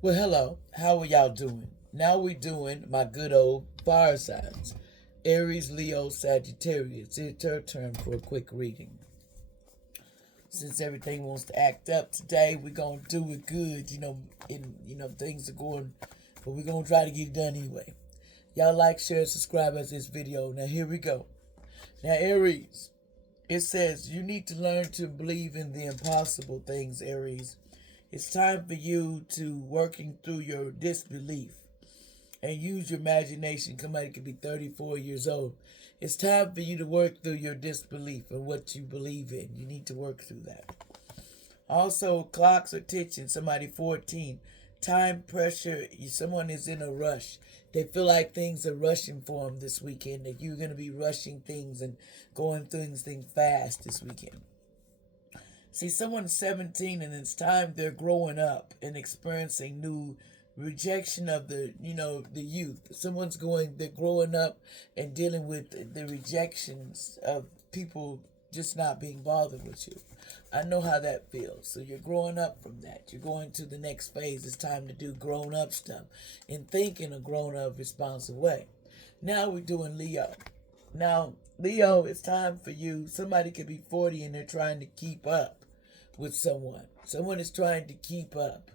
Well, hello. How are y'all doing? Now we're doing my good old fire signs. Aries-Leo-Sagittarius. It's your turn for a quick reading. Since everything wants to act up today, we're gonna do it good. Things are going, but we're gonna try to get it done anyway. Y'all like, share, subscribe as this video. Now here we go. Now Aries, it says you need to learn to believe in the impossible things, Aries. It's time for you to working through your disbelief and use your imagination. Somebody could be 34 years old. It's time for you to work through your disbelief and what you believe in. You need to work through that. Also, clocks are ticking. Somebody 14. Time pressure. Someone is in a rush. They feel like things are rushing for them this weekend. That you're going to be rushing things and going through things fast this weekend. See, someone's 17 and it's time they're growing up and experiencing new rejection of the youth. They're growing up and dealing with the rejections of people just not being bothered with you. I know how that feels. So you're growing up from that. You're going to the next phase. It's time to do grown up stuff and think in a grown up, responsive way. Now we're doing Leo. Now, Leo, it's time for you. Somebody could be 40 and they're trying to keep up with someone. Someone is trying to keep up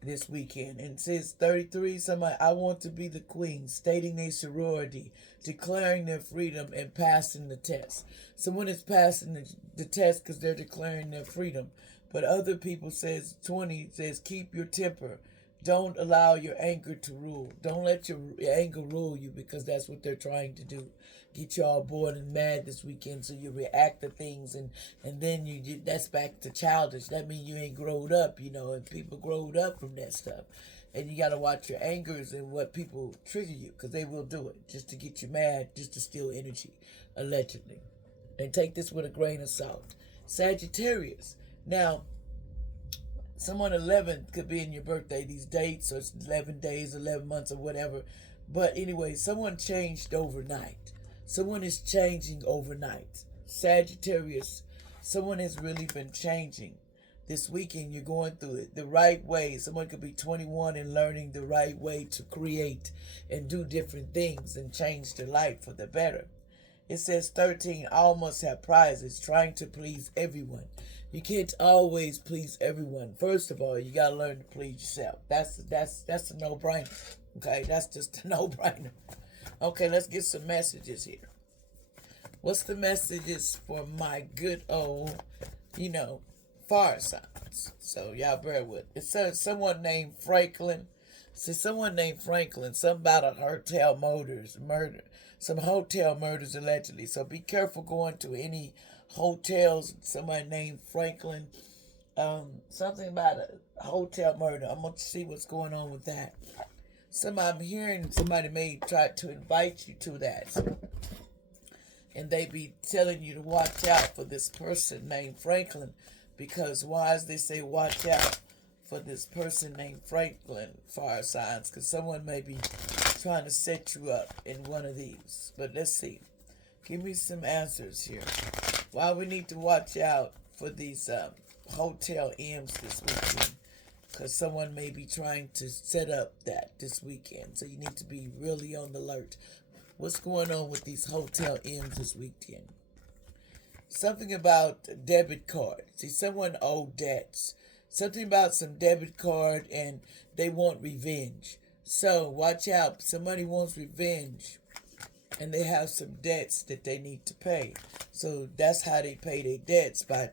this weekend. And it says 33, somebody, I want to be the queen, stating their sorority, declaring their freedom, and passing the test. Someone is passing the test because they're declaring their freedom. But other people says, 20 says, keep your temper. Don't allow your anger to rule. Don't let your anger rule you, because that's what they're trying to do. Get you all bored and mad this weekend so you react to things, and then that's back to childish. That means you ain't growed up, and people growed up from that stuff. And you got to watch your angers and what people trigger you, because they will do it just to get you mad, just to steal energy, allegedly. And take this with a grain of salt. Sagittarius. Now, someone 11 could be in your birthday, these dates, so it's 11 days, 11 months, or whatever. But anyway, someone changed overnight. Someone is changing overnight. Sagittarius, someone has really been changing. This weekend, you're going through it the right way. Someone could be 21 and learning the right way to create and do different things and change their life for the better. It says 13, all must have prizes, trying to please everyone. You can't always please everyone. First of all, you gotta learn to please yourself. That's a no-brainer. Okay, that's just a no-brainer. Okay, let's get some messages here. What's the messages for my good old, fire signs? So y'all bear with. It says someone named Franklin. Someone named Franklin. Something about a hotel murder. Some hotel murders allegedly. So be careful going to any hotels. Somebody named Franklin. Something about a hotel murder. I'm going to see what's going on with that. I'm hearing somebody may try to invite you to that. And they be telling you to watch out for this person named Franklin. Because why does they say watch out for this person named Franklin, fire signs? Because someone may be trying to set you up in one of these. But let's see. Give me some answers here. Why we need to watch out for these hotel M's this weekend? Because someone may be trying to set up that this weekend. So you need to be really on the alert. What's going on with these hotel M's this weekend? Something about debit card. See, someone owed debts. Something about some debit card and they want revenge. So watch out. Somebody wants revenge and they have some debts that they need to pay. So that's how they pay their debts, by,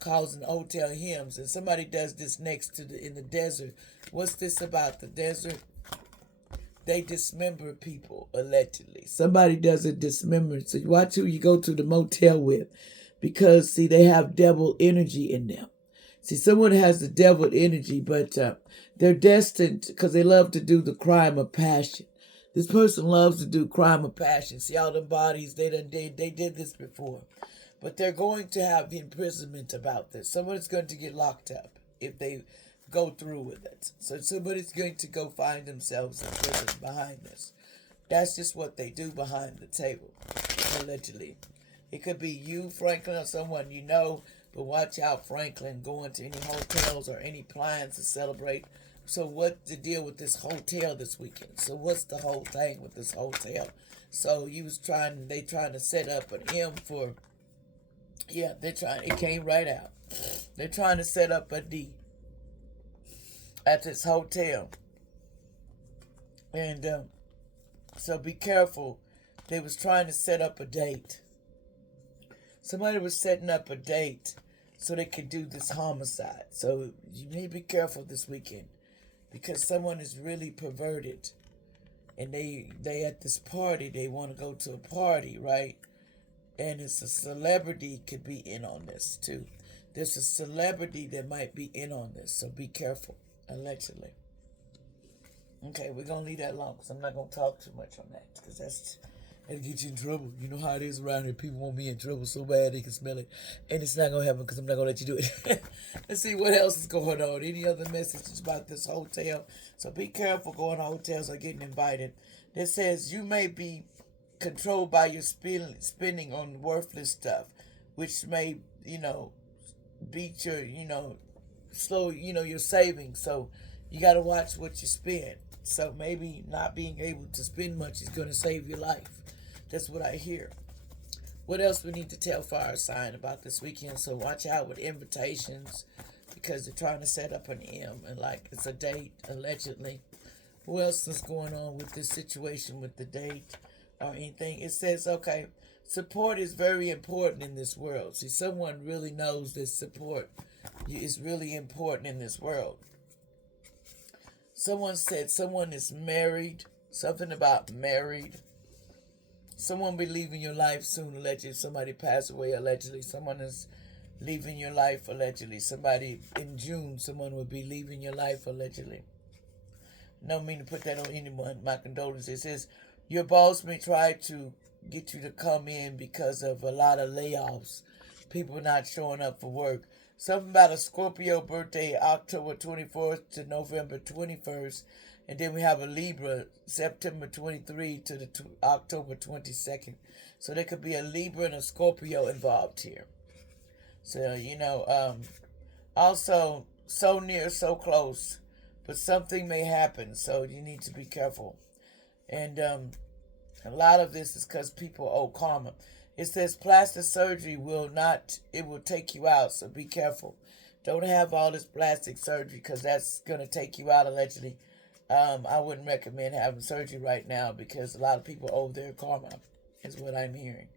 causing hotel hymns. And somebody does this next to in the desert. What's this about the desert? They dismember people, allegedly. Somebody does a dismemberment. So watch who you go to the motel with. Because, see, they have devil energy in them. See, someone has the devil energy, but they're destined, because they love to do the crime of passion. This person loves to do crime of passion. See, all them bodies, they did this before. But they're going to have imprisonment about this. Someone's going to get locked up if they go through with it. So somebody's going to go find themselves in prison behind this. That's just what they do behind the table, allegedly. It could be you, Franklin, or someone you know, But watch out, Franklin, going to any hotels or any plans to celebrate. So what's the deal with this hotel this weekend? So what's the whole thing with this hotel? So they trying to set up an M for, yeah, it came right out. They're trying to set up a D at this hotel. And so be careful. They was trying to set up a date. Somebody was setting up a date so they could do this homicide. So you need to be careful this weekend, because someone is really perverted, and they at this party, they want to go to a party, right? And it's a celebrity could be in on this too. There's a celebrity that might be in on this, so be careful. Allegedly. Okay, we're gonna leave that alone because I'm not gonna talk too much on that, because that'll get you in trouble. You know how it is around here. People want me in trouble so bad they can smell it, and it's not gonna happen because I'm not gonna let you do it. Let's see what else is going on. Any other messages about this hotel? So be careful going to hotels or getting invited. This says you may be controlled by your spending on worthless stuff, which may beat your slow your savings. So you got to watch what you spend. So maybe not being able to spend much is going to save your life. That's what I hear. What else we need to tell fire sign about this weekend? So watch out with invitations, because they're trying to set up an M and like it's a date, allegedly. What else is going on with this situation with the date or anything? It says, okay, support is very important in this world. See, someone really knows that support is really important in this world. Someone said someone is married. Something about married. Someone be leaving your life soon, allegedly. Somebody passed away, allegedly. Someone is leaving your life, allegedly. Somebody in June, someone will be leaving your life, allegedly. No mean to put that on anyone. My condolences. It says your boss may try to get you to come in because of a lot of layoffs. People not showing up for work. Something about a Scorpio birthday, October 24th to November 21st. And then we have a Libra, September 23 to the October 22nd. So there could be a Libra and a Scorpio involved here. So, also so near, so close. But something may happen, so you need to be careful. And a lot of this is because people owe karma. It says plastic surgery will take you out, so be careful. Don't have all this plastic surgery, because that's going to take you out, allegedly. I wouldn't recommend having surgery right now, because a lot of people owe their karma, is what I'm hearing.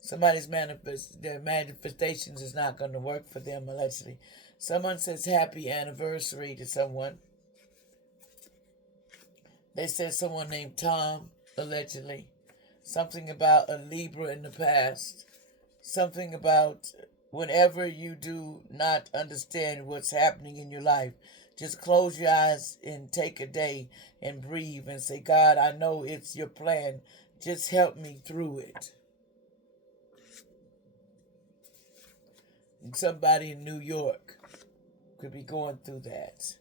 Somebody's their manifestations is not going to work for them, allegedly. Someone says happy anniversary to someone. They said someone named Tom, allegedly. Something about a Libra in the past. Something about whenever you do not understand what's happening in your life, just close your eyes and take a day and breathe and say, God, I know it's your plan. Just help me through it. And somebody in New York could be going through that.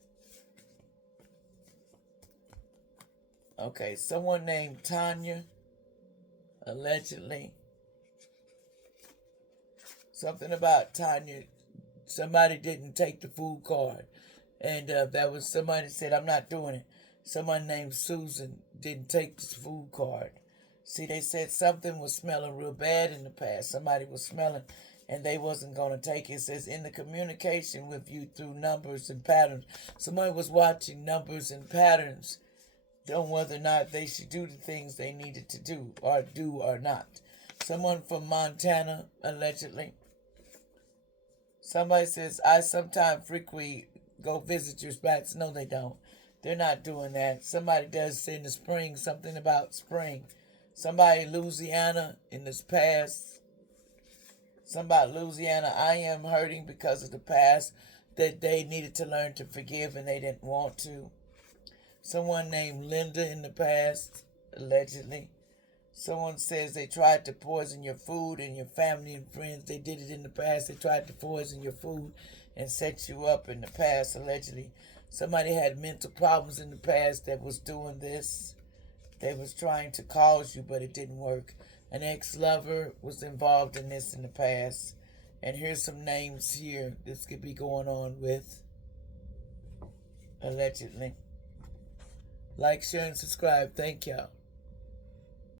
Okay, someone named Tanya, allegedly. Something about Tanya. Somebody didn't take the food card. And that was somebody said, I'm not doing it. Someone named Susan didn't take the food card. See, they said something was smelling real bad in the past. Somebody was smelling and they wasn't going to take it. It says in the communication with you through numbers and patterns. Somebody was watching numbers and patterns on whether or not they should do the things they needed to do or not. Someone from Montana, allegedly. Somebody says, I sometimes frequently go visit your spots. No, they don't. They're not doing that. Somebody does say in the spring, something about spring. Somebody in Louisiana in this past. Somebody Louisiana, I am hurting because of the past that they needed to learn to forgive and they didn't want to. Someone named Linda in the past, allegedly. Someone says they tried to poison your food and your family and friends. They did it in the past. They tried to poison your food and set you up in the past, allegedly. Somebody had mental problems in the past that was doing this. They was trying to cause you, but it didn't work. An ex-lover was involved in this in the past. And here's some names here this could be going on with. Allegedly. Like, share, and subscribe. Thank y'all.